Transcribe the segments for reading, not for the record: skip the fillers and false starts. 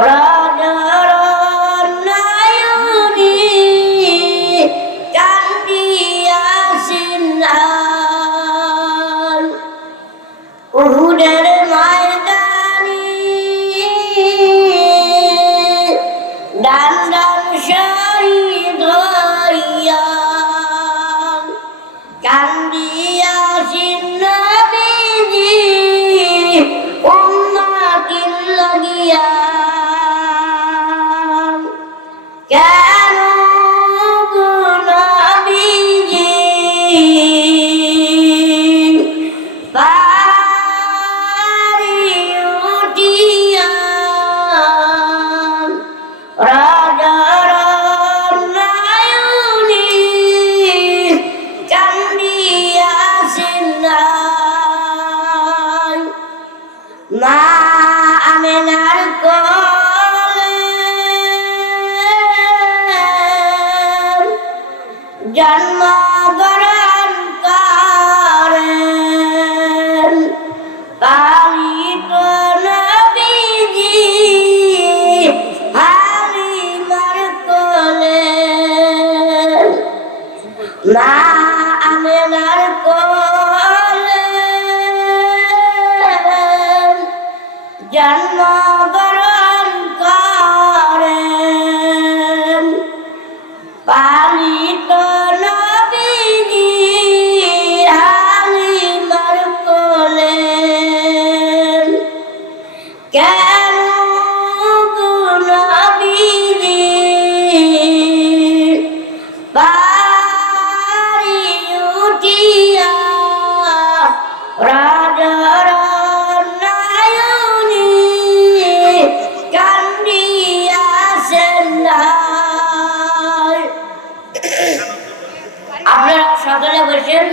রাজার নয়নি কান্দিয়াছেন আর উহুদের ময়দানে ডান ডান শহীদ হইয়া কান্দিয়াছেন নবীজি উম্মতির লাগিয়া কেন গো নবীজি পারি উঠিয়া রাজার নয়নি কান্দিয়াছেন মা আমেনার কোলে জন্মগ্রহণ করেন পালিত নবীজি হালিমার কোলে মা আমেনার কোলে জন্মগ্রহণ করেন পালিত নবীজি হালিমার কোলে কেন গো নবীজি পারি উঠিয়া রাজার নয়নি কান্দিয়াছেন আপনারা সকলে বসেন,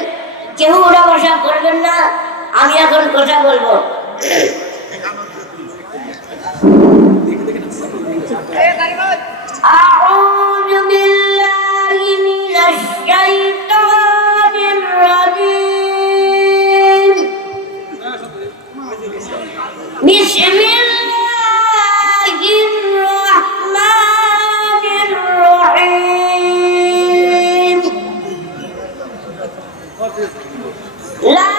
কেউ ওরা বসা করবেন না, আমি এখন কথা বলবো। أعوذ بالله من الشيطان الرجيم بسم الله الرحمن الرحيم لا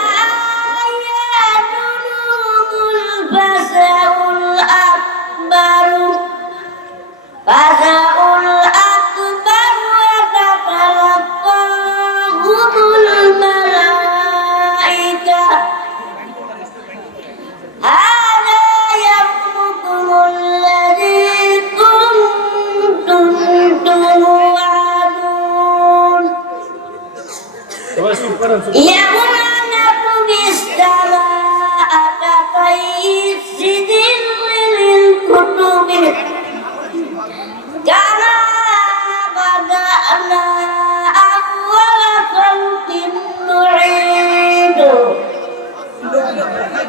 يدرهم الفزع الأكبر فزع الأكبر وتتلقاهم الملائكة هذا يومكم الذي كنتم توعدون يوم نطوي السماء كطي السجل للكتب كما بدأنا أول خلق نعيده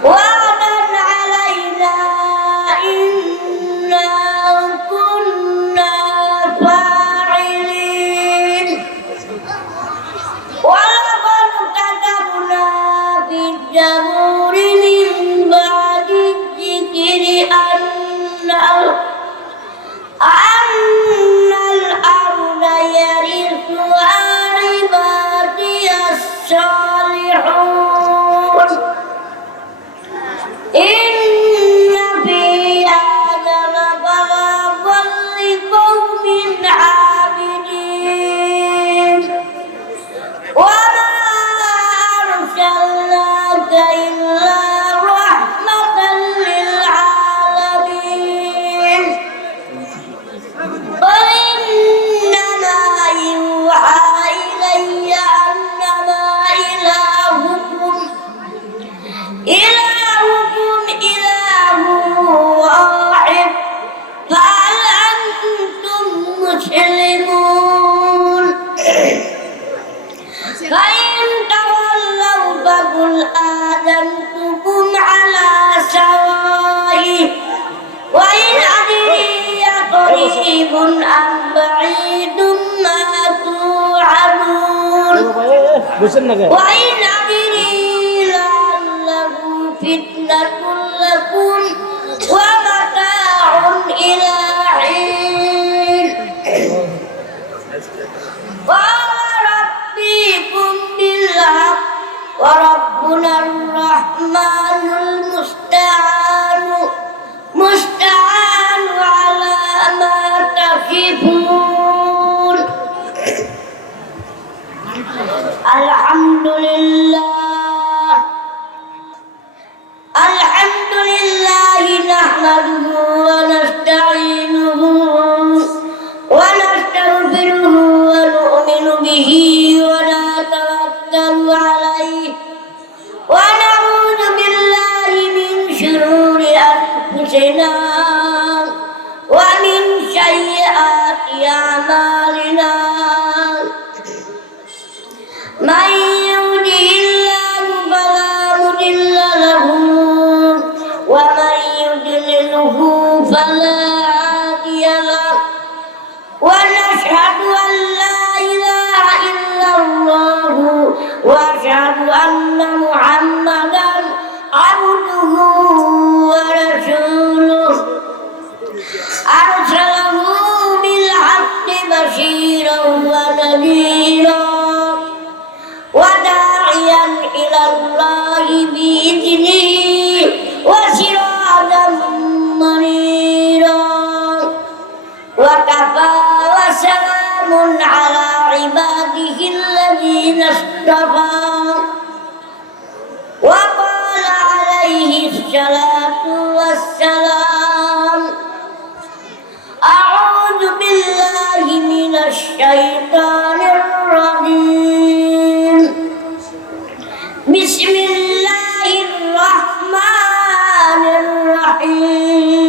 وعدا علينا إنا كنا فاعلين ولقد كتبنا في الزبور من بعد الذكر أن الأرض يرثها عبادي الصالحون إن في هذا لبلاغا لقوم عابدين وما أرسلناك إلا رحمة للعالمين قل إنما يوحى إلي أنما إلهكم إله واحد فهل أنتم مسلمون فإن تولوا فقل آذنتكم على سواء وإن أدري قريب أم بعيد ما توعدون وإن أدري لعله فتنة لكم ومتاع إلى حين قال ربكم بالحق وربنا الرحمن المستعان على ما تصفون الحمد لله نحمده ونستعينه ونستغفره ونؤمن به ونتوكل عليه ونعوذ بالله من شرور أنفسنا ومن سيئات أعمالنا من يهده الله فلا مضل له ومن يضلله فلا هادي له ونشهد أن لا إله إلا الله وأشهد أن محمدا عبده ورسوله أرسله بالحق بشيرا ونذيرا وداعيا إلى الله بإذنه وسراجا منيرا وكفى وسلام على عباده الذين اصطفى وقال عليه الصلاة والسلام أعوذ بالله من الشيطان الرجيم بسم الله الرحمن الرحيم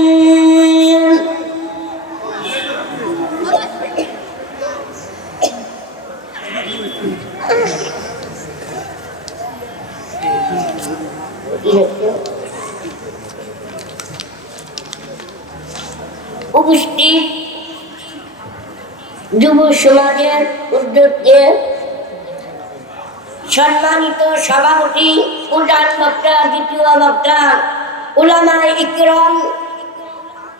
উপস্থিত যুব সমাজের উদ্যোগে সম্মানিত সভাপতি প্রধান বক্তা দ্বিতীয় বক্তা উলামায়ে ইকরাম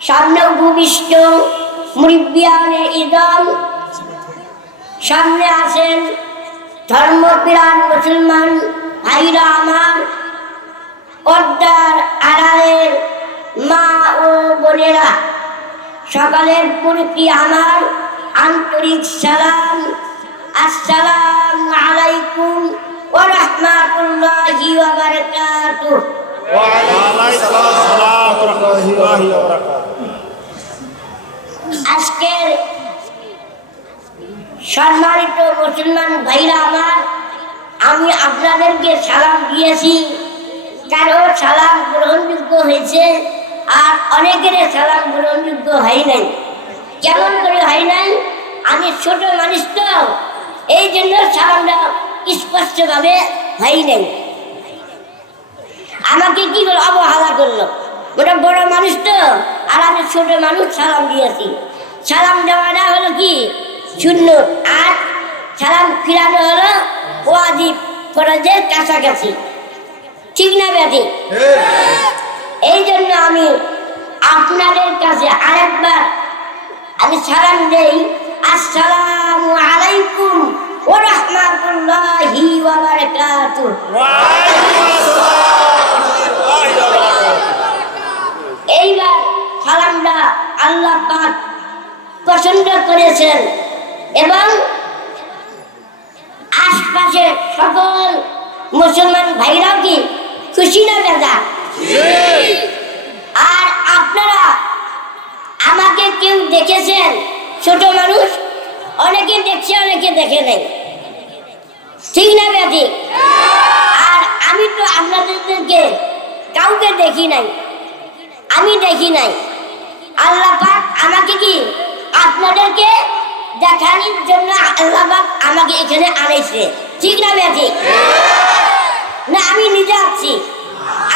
সামনে উপবিষ্ট মুরব্বিয়ানে ইদম সামনে আছেন ধর্মপ্রাণ মুসলমান ভাইরা আমার পর্দার আড়ালের মা ও বোনেরা সকালের প্রতি আমার আন্তরিক সালাম আসসালামু আলাইকুম ওয়া রাহমাতুল্লাহি ওয়া বারাকাতুহু ওয়া আলাইকুম আসসালাম ওয়া রাহমাতুল্লাহি ওয়া বারাকাতুহু আজকের সম্মানিত মুসলমান ভাইরা আমার আমি আপনাদেরকে সালাম দিয়েছি কারো সালাম গ্রহণযোগ্য হয়েছে আর অনেকের সালাম গ্রহণযোগ্য হয় নাই কেমন করে হয় নাই আমি ছোট মানুষ তো এই জন্য সালামটা স্পষ্টভাবে হয় নাই আমাকে কি করে অবহেলা করলো ওটা বড় মানুষ তো আর আমি ছোট মানুষ সালাম দিয়েছি সালাম দেওয়াটা হলো কি শূন্য আর সালাম ফিরানো হলো ওয়াজিব ফরজের কাছাকাছি ঠিক না ব্যাধি এই জন্য আমি আপনাদের কাছে আরেকবার আমি সালাম দেই আসসালামু আলাইকুম ওয়া রাহমাতুল্লাহি ওয়া বারাকাতুহু ওয়া আলাইকুম আসসালাম ওয়া রাহমাতুল্লাহি ওয়া বারাকাতুহু এইবার সালামটা আল্লাহ পাক পছন্দ করেছেন এবং আশপাশে সকল মুসলমান ভাইরাও কি খুশি না বেজা আর আপনারা আমাকে কেউ দেখেছেন ছোট মানুষ অনেকে দেখছে অনেকে দেখে নাই ঠিক না ব্যাধি আর আমি তো আপনাদেরকে কাউকে দেখি নাই আমি দেখি নাই আল্লাহ পাক আমাকে কি আপনাদেরকে দেখানোর জন্য আল্লাহ পাক আমাকে এখানে আনাইছে ঠিক না ব্যাধি না আমি নিজে আছি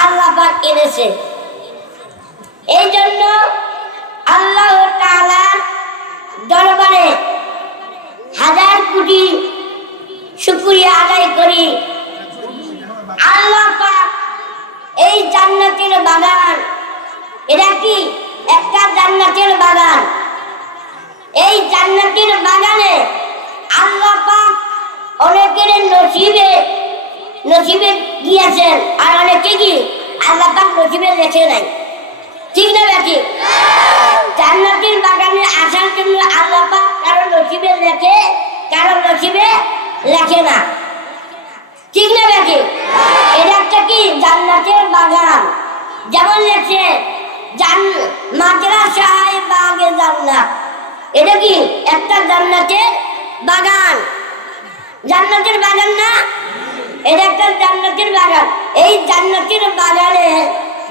আল্লাহ পাক এনেছে এই জন্য আল্লাহ তাআলার দরবারে হাজার কোটি শুকরিয়া আদায় করি আল্লাহ পাক এই জান্নাতের বাগান এটা কি একটা জান্নাতের লেখে নাই, ঠিক না ব্যাটি? জান্নাতের বাগানে আসার জন্য আল্লাহ পাক কারো নসিবে লেখে, কারো নসিবে লেখে না, ঠিক না ব্যাটি? এটা একটা কি জান্নাতের বাগান। যেমন লেখছে মাদ্রাসায় বাগে জান্নাত, এটা কি একটা জান্নাতের বাগান, জান্নাতের বাগান না? এটা একটা জান্নাতের বাগান। এই জান্নাতের বাগানে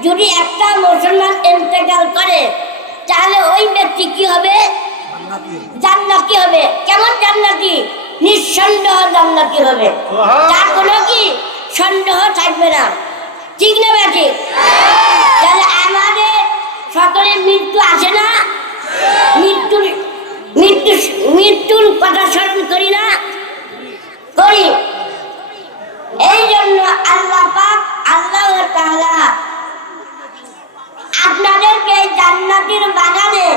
যদি একটা মুসলমান ইন্তেকাল করে তাহলে ওই ব্যক্তি কি হবে? জান্নাতি হবে। কেমন জান্নাতি? নিঃসন্দেহ জান্নাতি হবে, তার কোনো কি সন্দেহ থাকবে না, ঠিক না ব্যাটি? তাহলে আমাদের সকলের মৃত্যু আসে না? মৃত্যুর কথা স্মরণ করি না? করি। এই জন্য আল্লাহ পাক আল্লাহ তাআলা আপনাদেরকে জান্নাতের বাগানে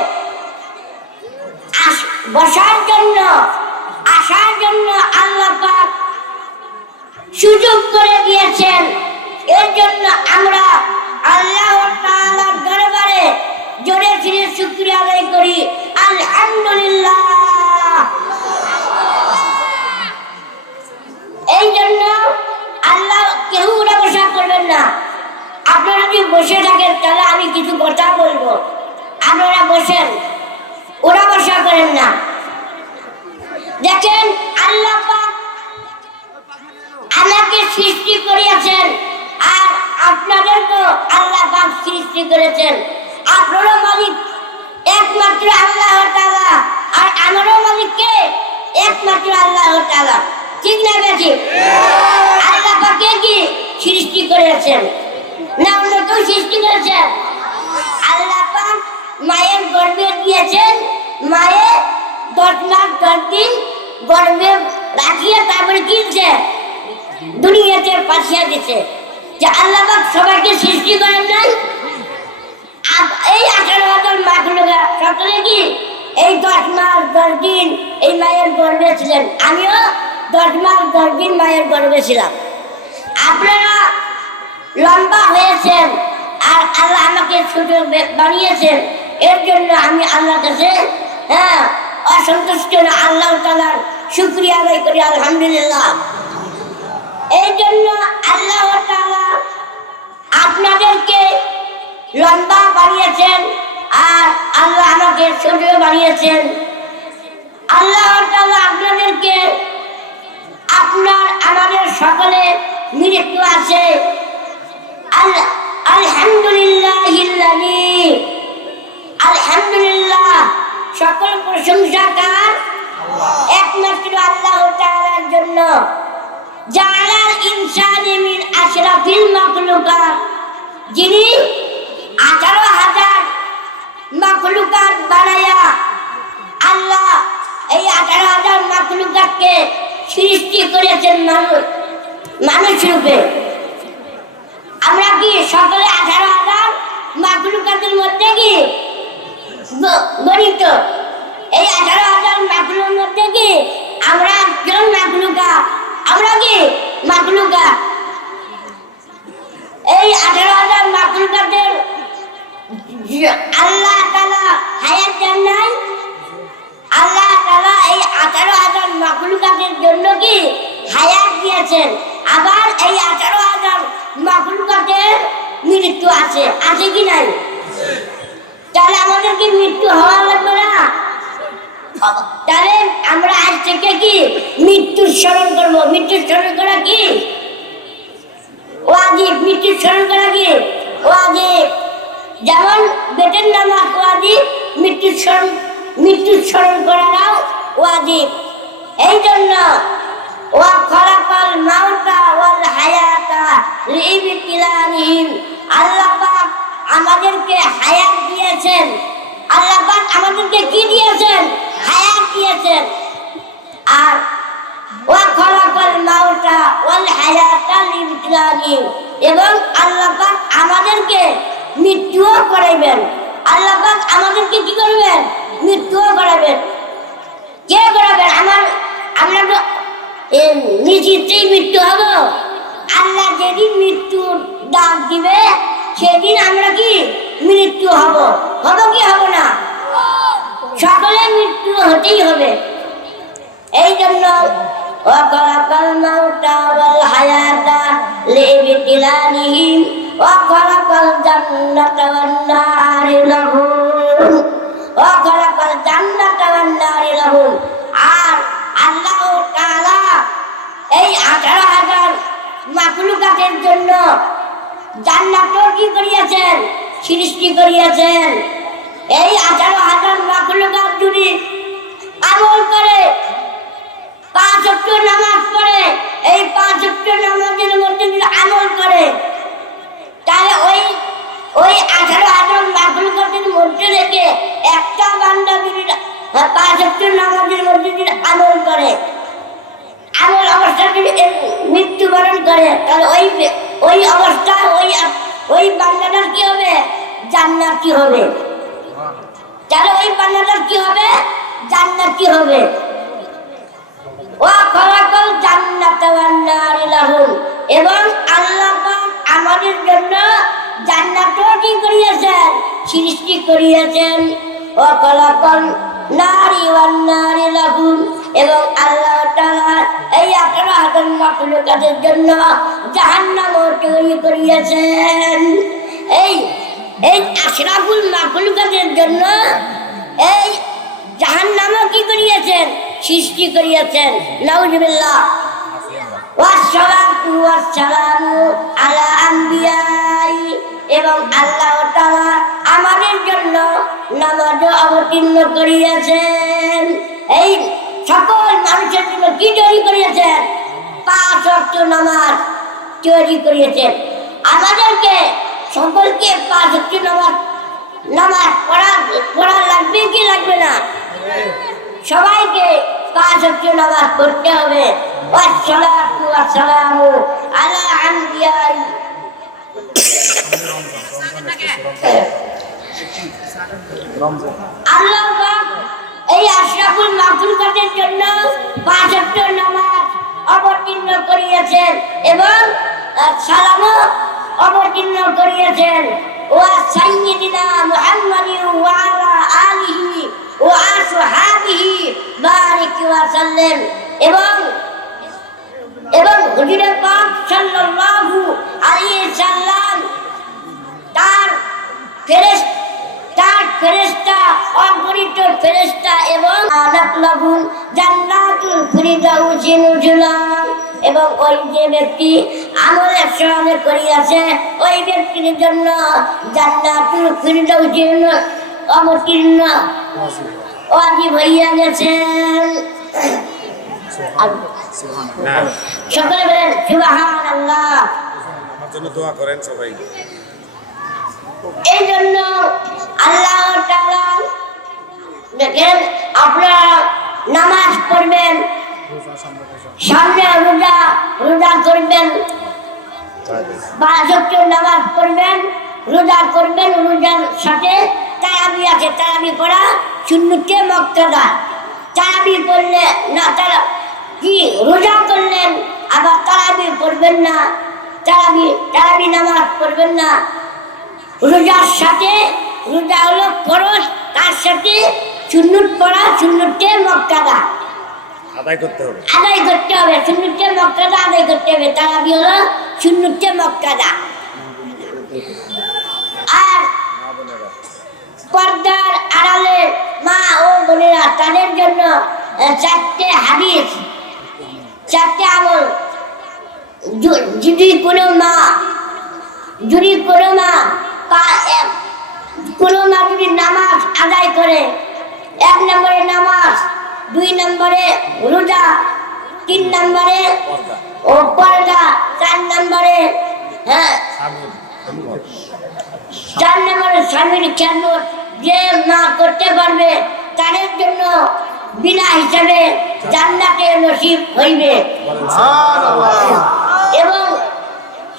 বসার জন্য, আসার জন্য আল্লাহ পাক সুযোগ করে দিয়েছেন। এর জন্য আমরা আল্লাহ তাআলার দরবারে জোরে ফিরে শুকরিয়া আদায় করি, আলহামদুলিল্লাহ। এই জন্য আল্লাহ কেউ উড়া বসা করবেন না। আপনারা যদি বসে থাকেন তাহলে আমি কিছু কথা বলবো, আপনারা বসেন, উড়া বসা করেন না। দেখেন আল্লাহ পাক আমাকে সৃষ্টি করিয়াছেন আর আপনাদেরকে আল্লাহ পাক সৃষ্টি করেছেন। আপনারও মালিক একমাত্র আল্লাহ তাআলা, আর আমারও মালিক কে? একমাত্র আল্লাহ তাআলা, ঠিক না বেটি? আল্লাহ পাকে কি সৃষ্টি করেছেন না অন্য কেউ সৃষ্টি করেছেন? আল্লাহ পাক মায়ের গর্ভে দিয়েছেন, মায়ে 10 মাস 10 দিন গর্ভে রাখিয়ে তারপরে কিনছে দুনিয়াতে পাঠিয়ে দিচ্ছে। যে আল্লাহ পাক সবাইকে সৃষ্টি করেন নাই? এই 18,000 মাখলুকা সকলে কি এই 10 মাস 10 দিন এই মায়ের গর্ভে ছিলেন। আমিও 10 মাস 10 দিন মায়ের গর্ভে ছিলাম। আপনারা লম্বা হয়েছেন আর আল্লাহ আমাকে ছোট বানিয়েছেন। এর জন্য আমি আল্লাহর কাছে অসন্তুষ্ট না, আল্লাহ তাআলার শুকরিয়া আদায় করি, আলহামদুলিল্লাহ। এই জন্য আল্লাহ তাআলা আপনাদেরকে লম্বা বানিয়েছেন আর আল্লাহ আমাকে ছোট বানিয়েছেন। আল্লাহ তাআলা আপনাদেরকে, আপনার আমাদের সকলে মৃত্যু আছে। আলহামদুলিল্লাহিল্লাযী, আলহামদুলিল্লাহ, সকল প্রশংসা কার? একমাত্র আল্লাহ তাআলার জন্য। জাআলাল ইনসানি মিন আশরাফিল মাখলুকাত, যিনি 18,000 মাখলুকাত বানায়া আল্লাহ এই 18,000 মাখলুকাতকে সৃষ্টি করেছেন মানুষ রূপে। আমরা কি সকলে 18,000 মাখলুকাতের মধ্যে কি গণিত? এই 18,000 মাখলুকের মধ্যে কি আমরা একজন মাখলুকা? আমরা কি মাখলুকা? এই 18,000 মাখলুকাতের আল্লাহ তাআলা হায়াত দেন নাই? আল্লাহ তাআলা এই 18,000 মাখলুকাতের জন্য কি হায়াত দিয়েছেন। আবার এই 18,000 মাখলুকাতের মৃত্যু আছে, আছে কি নাই? তাহলে আমাদের কি মৃত্যু হওয়া লাগবে না? তাহলে আমরা আজ থেকে কি মৃত্যুর স্মরণ করবো। মৃত্যুর স্মরণ করা কি ওয়াজিব, মৃত্যুর স্মরণ করা কি ওয়াজিব। যেমন বেতের নামাজ ওয়াজিব, মৃত্যুর স্মরণ করাটাও ওয়াজিব। এই জন্য ওয়া খালাকাল মাউতা ওয়াল হায়াতা লিইবতিলাহিম, আল্লাহ পাক আমাদেরকে হায়াত দিয়েছেন। আল্লাহ পাক আমাদেরকে কি দিয়েছেন? হায়াত দিয়েছেন। আর ওয়া খালাকাল মাউতা ওয়াল হায়াতা লিইবতিলাহিম, এবং আল্লাহ পাক আমাদেরকে মৃত্যুও করাইবেন। আল্লাহ পাক আমাদেরকে কি করবেন? মৃত্যুও করাবেন। কে করাবেন? আমরা তো নিশ্চিতই মৃত্যু হব। আল্লাহ যেদিন মৃত্যুর ডাক দিবে সেদিন আমরা কি মৃত্যু হব, হব কি হব না? সকলে মৃত্যু হতেই হবে। এই জন্য ওয়াখালাকাল মাউতা ওয়াল হায়াতা লিবতিলাহিম ওয়াখালাকাল জান্নাতা ওয়ান নারা লাহুম ওয়াখালাকাল জান্নাতা ওয়ান নারা লাহুম। আর আল্লাহ তাআলা এই 18,000 মাখলুকাতের জন্য জান্নাতও কি করিয়াছেন, সৃষ্টি করিয়াছেন। এই 18,000 মাখলুকাত যদি আমল করে, 5 ওয়াক্ত নামাজ পড়ে, এই 5 ওয়াক্ত নামাজের মধ্যে যদি আমল করে, তাহলে ওই 18,000 মাখলুকাতের মধ্যে থেকে একটা বান্দা যদি 5 ওয়াক্ত নামাজের মধ্যে যদি আমল করে, আমল অবস্থা যদি মৃত্যুবরণ করে, তাহলে ওই অবস্থা ওই বান্দাটার কি হবে? জান্নাতি হবে। তাহলে ওই বান্দাটার কি হবে? জান্নাতি হবে। ওয়াখালাকাল জান্নাতা ওয়ান নারা লাহুম। এবং আল্লাহ পাক আমাদের জন্য জান্নাতও কি করিয়েছেন? সৃষ্টি করিয়েছেন। ওয়াখালাকাল নারি ওয়ান নারা লাহুম। এবং আল্লাহ তাআলা এই 18,000 মাখলুকাতের জন্য জাহান্নামও তৈরি করিয়েছেন। এই আশরাফুল মাখলুকাতের জন্য এই জাহান্নামও কি করিয়েছেন? সৃষ্টি করিয়েছেন। নাউজুবিল্লাহ। ওয়াসসালাতু ওয়াসসালামু আলা আম্বিয়াই। এবং আল্লাহ তাআলা আমাদের জন্য নামাজও অবতীর্ণ করিয়েছেন। এই সকল মানুষের জন্য কি তৈরি করিয়েছেন? 5 ওয়াক্ত নামাজ তৈরি করিয়েছেন। আমাদেরকে সকলকে 5 ওয়াক্ত নামাজ পড়া লাগবে কি লাগবে না? সবাইকে 5 ওয়াক্ত নামাজ পড়তে হবে। ওয়াসসালাতু ওয়াসসালামু আলা আম্বিয়াই। আল্লাহ পাক এই আশরাফুল মাখলুকাতের জন্য 5 ওয়াক্ত নামাজ অবতীর্ণ করিয়েছেন এবং সালামও অবতীর্ণ করিয়েছেন। ওয়া সাইয়্যিদিনা মুহাম্মাদিন ওয়া আলা আলিহি ওয়া আসহাবিহি বারিক ওয়া সাল্লাম। এবং হুজুরে পাক সাল্লাল্লাহু আলাইহি সাল্লাম তার ফেরেশতা অগণিত ফেরেশতা এবং লাহুম জান্নাতুল ফিরদাউসি নুজুলা। এবং ওই যে ব্যক্তি আমল 100 করিয়াছে, ওই ব্যক্তির জন্য জান্নাতুল ফিরদাউসি অবতীর্ণ ওয়াজিব হইয়া গেছেন। সকলে বলেন সুবহানাল্লাহ। আমার জন্য দোয়া করেন সবাই। এই জন্য আল্লাহ তাআলা দেখেন, আপনারা নামাজ পড়বেন, সামনে রোজা করবেন, 5 ওয়াক্ত নামাজ পড়বেন, রোজা করবেন। রোজার সাথে তারাবি আছে, তারাবি পড়া সুন্নতে মুআক্কাদা। তারাবি পড়লে না, তারা কি রোজা করলেন আবার তারাবি পড়বেন না, তারাবি নামাজ পড়বেন না। রোজার সাথে, রোজা হলো ফরজ, তার সাথে সুন্নত পড়া সুন্নতে মুআক্কাদা আদায় করতে হবে। সুন্নতে মুআক্কাদা আদায় করতে হবে। তারাবি হলো সুন্নতে মুআক্কাদা। আর পর্দার আড়ালে মা ও বোনেরা, তাদের জন্য 4টে হাদিস, 4টে আমল। যদি কোনো মা যদি নামাজ আদায় করে, 1 নম্বরে নামাজ, 2 নম্বরে রোজা, 3 নম্বরে পর্দা, 4 নম্বরে 4 নম্বরে স্বামীর খেদমত যে মা করতে পারবে, তাদের জন্য বিনা হিসাবে জান্নাতে নসিব হইবে। এবং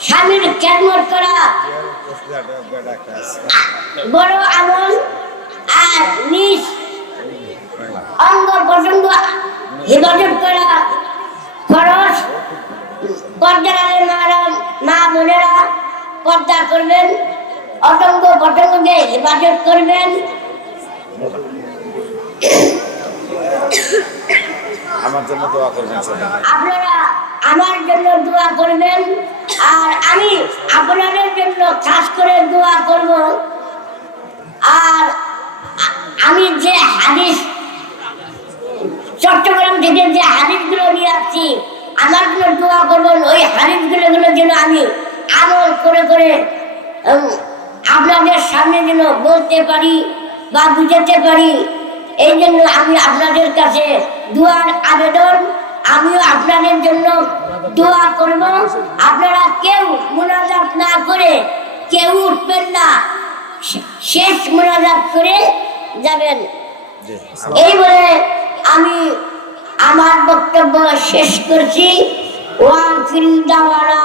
স্বামীর খেদমত করা বড় আমল। আর নিজ অঙ্গ প্রসঙ্গ হিফাজত করা ফরজ। পর্দার মা বোনেরা পর্দা করবেন, অঙ্গ পতঙ্গকে হেফাজত করবেন। আমার জন্য দোয়া করবেন সবাই। আপনারা আমার জন্য দোয়া করবেন, আর আমি আপনাদের জন্য খাস করে দোয়া করব। আর আমি যে হাদিস চট্টগ্রাম থেকে যে হাদিসগুলো নিয়ে আসছি, আমার জন্য দোয়া করবেন। ওই হাদিসগুলোর জন্য আমি আমল করে করে আপনাদের সামনে যেন বলতে পারি বা বুঝাতে পারি। এই জন্য আমি আপনাদের কাছে দোয়ার আবেদন, আমিও আপনাদের জন্য দোয়া করব। আপনারা কেউ মুনাজাত না করে কেউ উঠবেন না, শেষ মুনাজাত করে যাবেন। এই বলে আমি আমার বক্তব্য শেষ করছি। ওয়াখিরু দাওয়ানা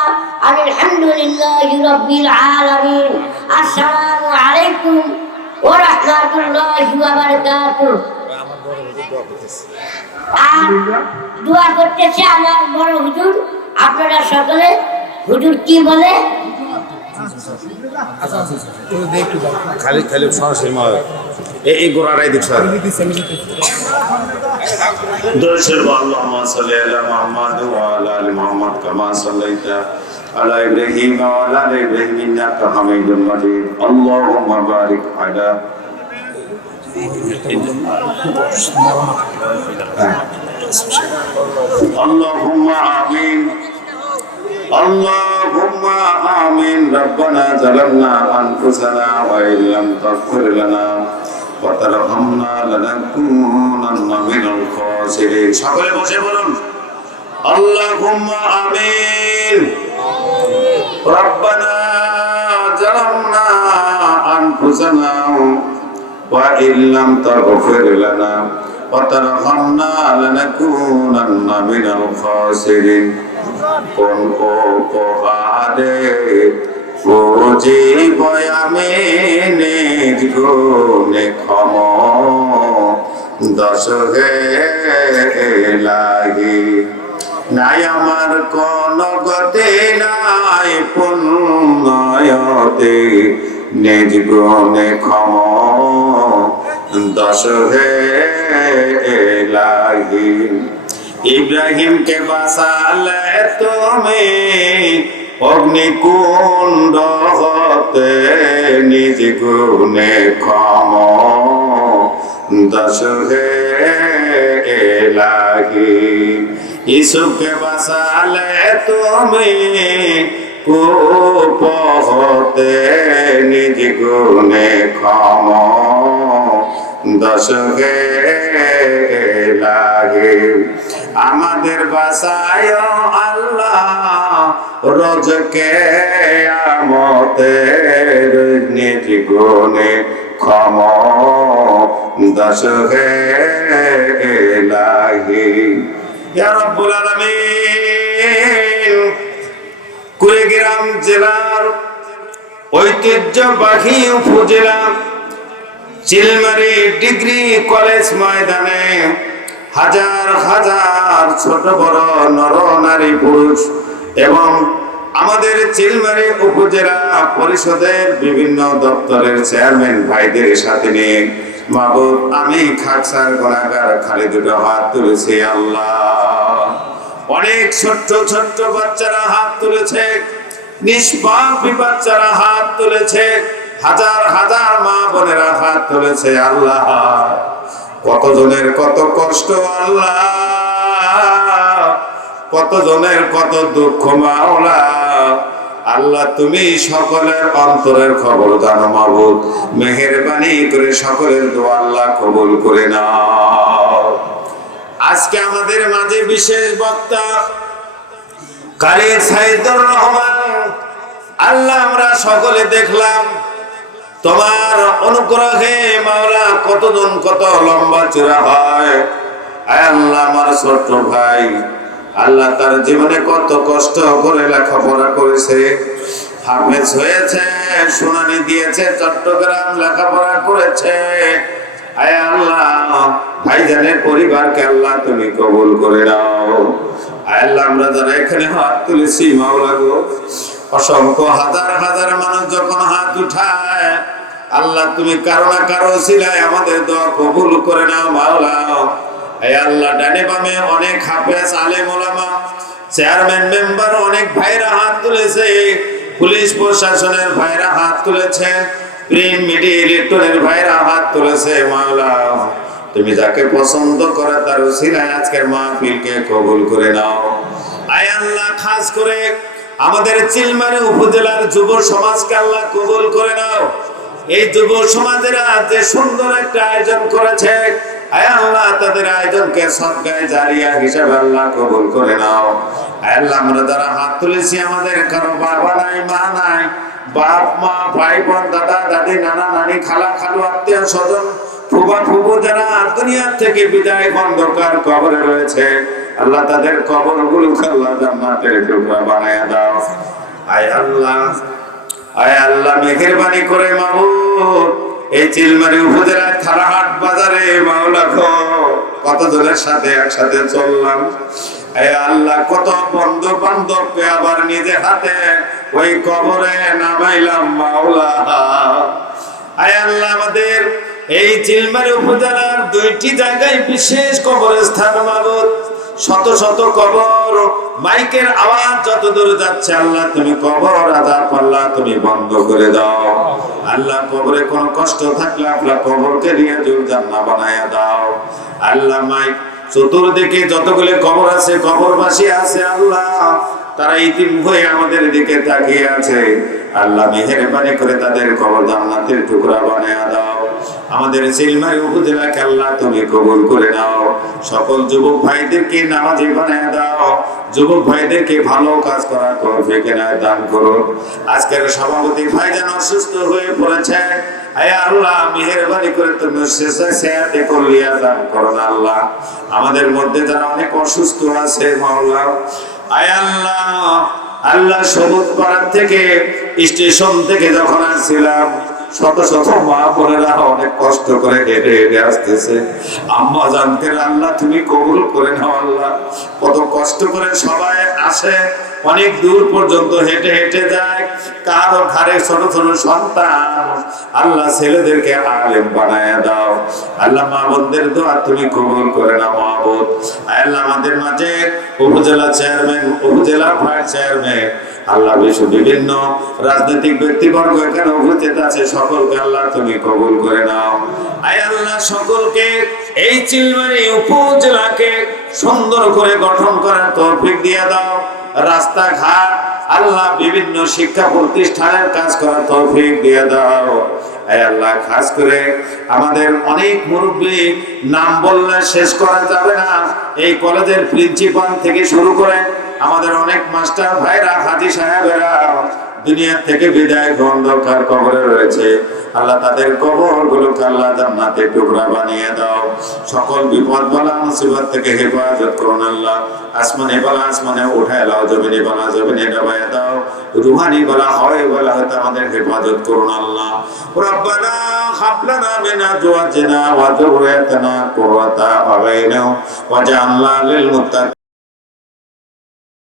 আলহামদুলিল্লাহি রাব্বিল আলামিন। আসসালামু আলাইকুম ওয়া রাহমাতুল্লাহি ওয়া বারাকাতুহু। আর দোয়া করতেছে আমার বড় হুজুর। আপনারা সকলে হুজুর কি বলে খালি খালি সরাসরি মার এই গোড়াটাই দেখছ দর্শক আল্লাহুম্মা সাল্লি আলা মুহাম্মাদ ওয়া আলা আলি মুহাম্মাদ কামা সাল্লাইতা আলা ইব্রাহিম ওয়া আলা আলি ইব্রাহিম ইন্নাকা হামিদুম মাজিদ। আল্লাহুম্মা বারিক আলা আল্লাহুম্মা আমিন আল্লাহুম্মা আমিন। রব্বানা যালামনা আনফুসানা ওয়া ইল্লাম তাগফির লানা ওয়া তারহামনা লানাকুনান্না মিনাল খাসিরিন। সকলে বসে বলুন আল্লাহুম্মা আমিন। রব্বানা যালামনা আনফুসানা ওয়া ইল্লাম তাগফির লানা ওয়া তারহামনা লানাকুনান্না মিনাল খাসিরিন। কোন উপহারে বুঝিব আমি নিজ গুণে ক্ষম দশ হে লাগি। নাই আমার কোন গতি নাই পুণ্যয়তে নিজ গুণে ক্ষম দশ হে লাগি। ইব্রাহিমকে বাঁচালে তুমি অগ্নিকুণ্ড হতে নিজ গুণে ক্ষম দশ হে লাগি। ইসুফকে বাঁচালে তুমি কূপ হতে নিজ গুণে ক্ষম দশ হে লাগে। আমাদের বাসায় আল্লাহ রোজকে আমতের নিজ গুণে ক্ষম দশ হে লাগে। ইয়া রাব্বুল আলামিন, কুড়িগ্রাম জেলার ঐতিহ্যবাহী উপজেলা চিলমারি ডিগ্রি কলেজ ময়দানে হাজার হাজার ছোট বড় নর নারী পুরুষ এবং আমাদের চিলমারি উপজেলা পরিষদের বিভিন্ন দপ্তরের চেয়ারম্যান ভাইদের সাথে নিয়ে মাহবুব আমি খাকসার গুনাহগার খালি দুটো হাত তুলেছি। আল্লাহ, অনেক ছোট্ট ছোট্ট বাচ্চারা হাত তুলেছে, নিষ্পাপী বাচ্চারা হাত তুলেছে, হাজার হাজার মা বোনেরা হাত তুলেছে। আল্লাহ, কতজনের কত কষ্ট, আল্লাহ কতজনের কত দুঃখ মাওলা। আল্লাহ, তুমি সকলের অন্তরের খবর জানো মাবুদ। মেহেরবানি করে সকলের দোয়া আল্লাহ কবুল করে নাও। আজকে আমাদের মাঝে বিশেষ বক্তা কারি সাইদুর রহমান। আল্লাহ, আমরা সকলে দেখলাম তোমার অনুগ্রহে মাওলা কতজন কত লম্বা চূড়া হয়। আয় আল্লাহ, আমার ছোট্ট ভাই আল্লাহ তার জীবনে কত কষ্ট করে লেখাপড়া করেছে, হাফেজ হয়েছে, শুনানি দিয়েছে, চট্টগ্রাম লেখাপড়া করেছে। আয় আল্লাহ, ভাইজানের পরিবারকে আল্লাহ তুমি কবুল করে নাও। আয় আল্লাহ, আমরা যারা এখানে হাত তুলেছি মাওলা গো, অসংখ্য হাজার হাজার মানুষ যখন হাত উঠায়, আল্লাহ তুমি কারো না কারো ওসিলায় আমাদের দোয়া কবুল করে নাও মাওলা। এই আল্লাহ ডানে বামে অনেক হাফেজ আলেম ওলামা, চেয়ারম্যান মেম্বার অনেক ভাইরা হাত তুলেছে, পুলিশ প্রশাসনের ভাইরা হাত তুলেছে, প্রিন্ট মিডিয়া ইলেকট্রনিক ভাইরা হাত তুলেছে মাওলা। তুমি যাকে পছন্দ করে তার ওসিলায় আজকের মাহফিলকে কবুল করে নাও। আয় আল্লাহ, খাস করে আমাদের চিলমারী উপজেলার যুব সমাজকে আল্লাহ কবুল করে নাও। এই যুব সমাজেরা যে সুন্দর একটা আয়োজন করেছে, আয় আল্লাহ তাদের আয়োজনকে সদকায়ে জারিয়া হিসেবে আল্লাহ কবুল করে নাও। আয় আল্লাহ, আমরা যারা হাত তুলেছি আমাদের কারো বাবা নাই, মা নাই, বাপ মা, ভাই বোন, দাদা দাদি, নানা নানি, খালা খালু, আত্মীয় স্বজন, ফুফা ফুফু যারা দুনিয়া থেকে বিদায় অন্ধকার কবরে রয়েছে, আল্লাহ তাদের কবরগুলোকে আল্লাহ জান্নাতের টুকরা বানায়া দাও। আয় আল্লাহ, আয় আল্লাহ মেহেরবানি করে মাবুদ, এই চিলমারী উপজেলার থানাহাট বাজারে মাওলা গো কত জনের সাথে একসাথে চললাম। আয় আল্লাহ, কত বন্ধু বান্ধবকে আবার নিজে হাতে ওই কবরে নামাইলাম মাওলা। আয় আল্লাহ, আমাদের এই চিলমারী উপজেলার 2টি জায়গায় বিশেষ কবরস্থান মাবুদ, শত শত কবর, মাইকের আওয়াজ যত দূর যাচ্ছে আল্লাহ তুমি কবর আযাব আল্লাহ তুমি বন্ধ করে দাও। আল্লাহ, কবরে কোনো কষ্ট থাকলে আল্লাহ কবরকে দিয়ে জান্নাত বানায়া দাও। আল্লাহ, মাইক চতুর্দিকে যতগুলো কবর আছে, কবরবাসী আছে আল্লাহ, তারা ইতিম হয়ে আমাদের দিকে তাকিয়ে আছে, আল্লাহ মেহেরবানি করে তাদের কবর জান্নাতের টুকরা বানায়া দাও। আমাদের চিলমারী উপজেলাকে আল্লাহ তুমি কবুল করে নাও। সকল যুবক ভাইদেরকে নামাজি বানায়া দাও, যুবক ভাইদেরকে ভালো কাজ করার তৌফিক এনায়েত দান করো। আজকের সভাপতি ভাইজান অসুস্থ হয়ে পড়েছে, আয় আল্লাহ মেহেরবানি করে তুমি সেয়াতে কলিয়া দান করো না আল্লাহ। আমাদের মধ্যে যারা অনেক অসুস্থ আছে মাওলা, আয় আল্লাহ, আল্লাহ সবুজ পাড়ার থেকে স্টেশন থেকে যখন আসছিলাম শত শত মা বোনেরা অনেক কষ্ট করে হেঁটে হেঁটে আসতেছে, আম্মা জানকে আল্লাহ তুমি কবুল করে নাও আল্লাহ। কত কষ্ট করে সবাই আসে, অনেক দূর পর্যন্ত হেঁটে হেঁটে যায়, কারো ঘরে ছোট ছোট সন্তান, আল্লাহ ছেলেদেরকে আলেম বানায়া দাও আল্লাহ। মা বোনদের দোয়া তুমি কবুল করে নাও মাহবুব। আল্লাহ, আমাদের মাঝে উপজেলা চেয়ারম্যান, উপজেলা ভাইস চেয়ারম্যান, আল্লাহ বিভিন্ন রাজনৈতিক ব্যক্তিবর্গ এখানে উপস্থিত আছে, সকলকে আল্লাহ তুমি কবুল করে নাও। আয় আল্লাহ, সকলকে এই চিলমারী উপজেলাকে সুন্দর করে গঠন করার তৌফিক দিয়ে দাও। রাস্তাঘাট আল্লাহ বিভিন্ন শিক্ষা প্রতিষ্ঠানের কাজ করার তৌফিক দিয়ে দাও। আয় আল্লাহ, খাস করে আমাদের অনেক মুরব্বী নাম বললে শেষ করা যাবে না, এই কলেজের প্রিন্সিপাল থেকে শুরু করে আমাদের অনেক মাস্টার ভাইরা, হাজী সাহেবেরা দুনিয়া থেকে বিদায় অন্ধকার কবরে রয়েছে, আল্লাহ তাদের কবর গুলোকে আল্লাহ জান্নাতের টুকরা বানিয়ে দাও। সকল বিপদ বালা মুসিবত থেকে হেফাজত করুন আল্লাহ। আসমানে বালা আসমানে উঠায় দাও, জমিনে বালা জমিনে নামায় দাও, রুহানি বালা হয় বালা হতে আমাদের হেফাজত করুন আল্লাহ। রব্বানা হাব লানা মিন আজওয়াজিনা ওয়া যুররিয়াতিনা কুররাতা আ'ইউন ওয়াজআলনা লিল মুত্তাকিন